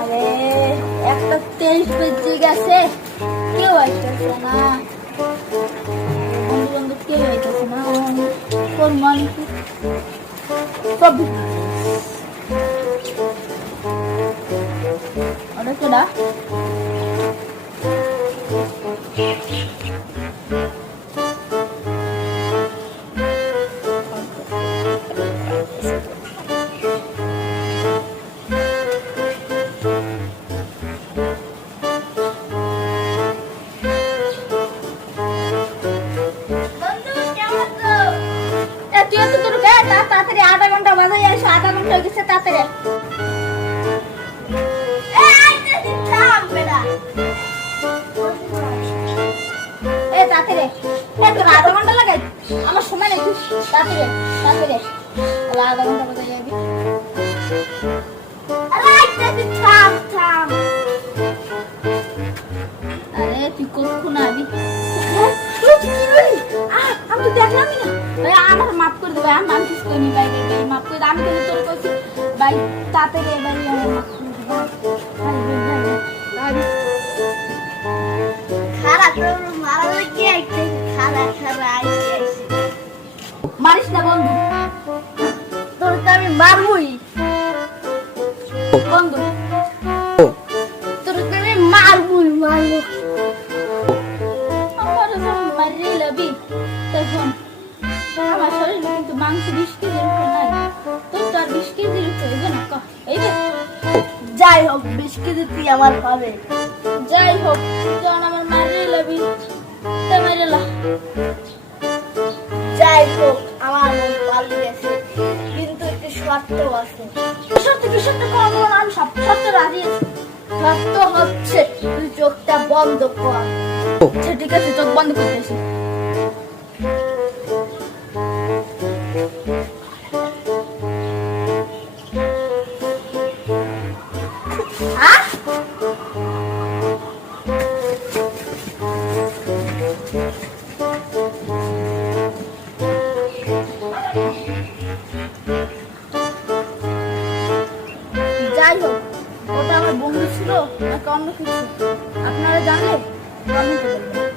আরে একটা 23 বেজে গেছে, কেউ আসতেছে না। বন্ধু বান্ধব কেউ আসতেছে না। কোন মানুষ সব ওটা কেডা? তুই এত তোর তাড়াতাড়ি 8 ঘন্টা বাজে এসে 8 ঘন্টা হয়ে গেছে তাড়াতাড়ি। তাড়াতাড়ি তোর 8 ঘন্টা লাগাই, আমার সময় নেই। তাড়াতাড়ি তাড়াতাড়ি 8 ঘন্টা বাজে যাবি। আরে তুই কখন আবি? আমি তো দেখলামই না ভাই, আমার মাফ করে দে ভাই, আমি কিছু করিনি ভাই, ভাই মাফ করে দে। আমি কিন্তু তোর কইছি ভাই তাড়াতাড়ি ভাই মারিস না বন্ধু, তোর তো আমি মারবই বন্ধু, তোর তো আমি মারবই মারবো। আমার যখন মারিয়ে লবি তখন আমার শরীরে কিন্তু মাংস 20 কেজির উপরে নাই, তোর তো আর 20 কেজির উপরে হইবে না। এই যে যাই হোক 20 কেজি তুই আমার পাবে। যাই হোক যখন আমার মারিয়ে লবি তা মারিলা। যাই হোক আমার মন পাল্টে গেছে, কিন্তু একটু শর্ত আছে। শর্ত করবো, আমি সব শর্ত রাজি আছি। শর্ত হচ্ছে তুই চোখটা বন্ধ কর। আচ্ছা ঠিক আছে, চোখ বন্ধ করতেছি। যাই হোক ওটা আমার বন্ধু ছিল নাকি অন্য কিছু, আপনারা জানলে কমেন্টে বলবেন।